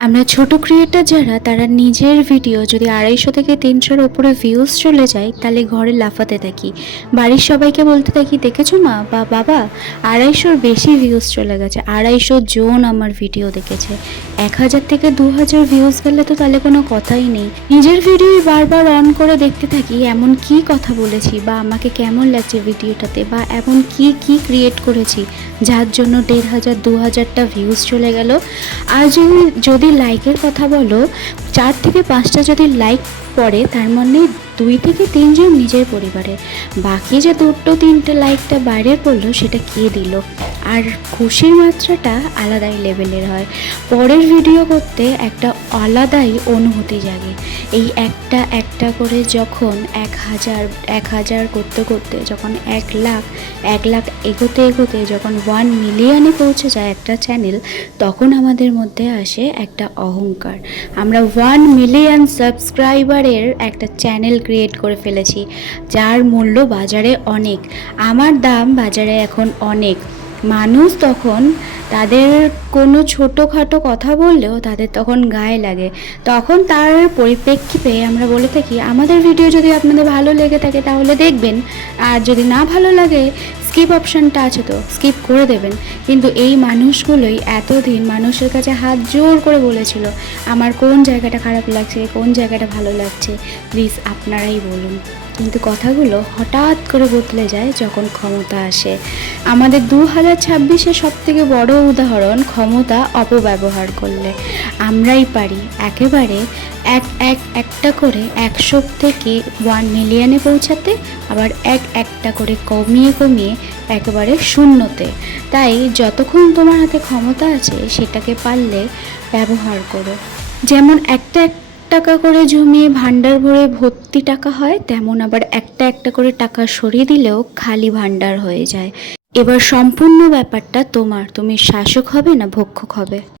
আমরা ছোট ক্রিয়েটার যারা তারা নিজের ভিডিও যদি 250 থেকে 300-র ওপরে ভিউজ চলে যায় তাহলে ঘরে লাফাতে থাকি, বাড়ির সবাইকে বলতে থাকি দেখেছো মা বা বাবা 250-র বেশি ভিউজ চলে গেছে, 250 জন আমার ভিডিও দেখেছে। 1000 থেকে 2000 ভিউজ গেলে তো তাহলে কোনো কথাই নেই। নিজের ভিডিও বারবার অন করে দেখতে থাকি এমন কি কথা বলেছি বা আমাকে কেমন লাগছে ভিডিওটাতে, বা এমন কি কি ক্রিয়েট করেছি যার জন্য 1500 2000টা ভিউজ চলে গেল। আর যদি লাইকের কথা বলো, 4 থেকে 5টা যদি লাইক পড়ে তার মানে 2 থেকে 3 জন নিজের পরিবারের, বাকি যে 2-3টে লাইকটা বাইরের পড়লো সেটা কে দিল। আর খুশির মাত্রাটা আলাদাই লেভেলের হয়। পরের ভিডিও করতে একটা আলাদাই অনুভূতি জাগে। এই একটা করে যখন 1000 করতে করতে যখন 1 লাখ এগোতে এগোতে যখন 1 মিলিয়নে পৌঁছে যায় একটা চ্যানেল, তখন আমাদের মধ্যে আসে একটা অহংকার। আমরা 1 মিলিয়ন সাবস্ক্রাইবারের একটা চ্যানেল ক্রিয়েট করে ফেলেছি, যার মূল্য বাজারে অনেক, আমার দাম বাজারে এখন অনেক। মানুষ তখন তাদের কোনো ছোটোখাটো কথা বললেও তাদের তখন গায়ে লাগে। তখন তার পরিপ্রেক্ষিতে আমরা বলে থাকি আমাদের ভিডিও যদি আপনাদের ভালো লেগে থাকে তাহলে দেখবেন, আর যদি না ভালো লাগে স্কিপ অপশানটা আছে তো স্কিপ করে দেবেন। কিন্তু এই মানুষগুলোই এতদিন মানুষের কাছে হাত জোর করে বলেছিল আমার কোন জায়গাটা খারাপ লাগছে, কোন জায়গাটা ভালো লাগছে, প্লিজ আপনারাই বলুন। কিন্তু কথাগুলো হঠাৎ করে বদলে যায় যখন ক্ষমতা আসে। আমাদের 2026-এ সবথেকে বড় উদাহরণ ক্ষমতা অপব্যবহার করলে। আমরাই পারি একেবারে একটা করে 100 থেকে 1 মিলিয়নে পৌঁছাতে, আবার একটা করে কমিয়ে কমিয়ে একেবারে শূন্যতে। তাই যতক্ষণ তোমার হাতে ক্ষমতা আছে সেটাকে পারলে ব্যবহার করো। যেমন একটা টাকা করে জমিয়ে ভান্ডার ভরে ভর্তি টাকা হয়, তেমন আবার একটা করে টাকা সরিয়ে দিলেও খালি ভান্ডার হয়ে যায়। এবার সম্পূর্ণ ব্যাপারটা তোমার, তুমি শাসক হবে না ভক্ষক হবে।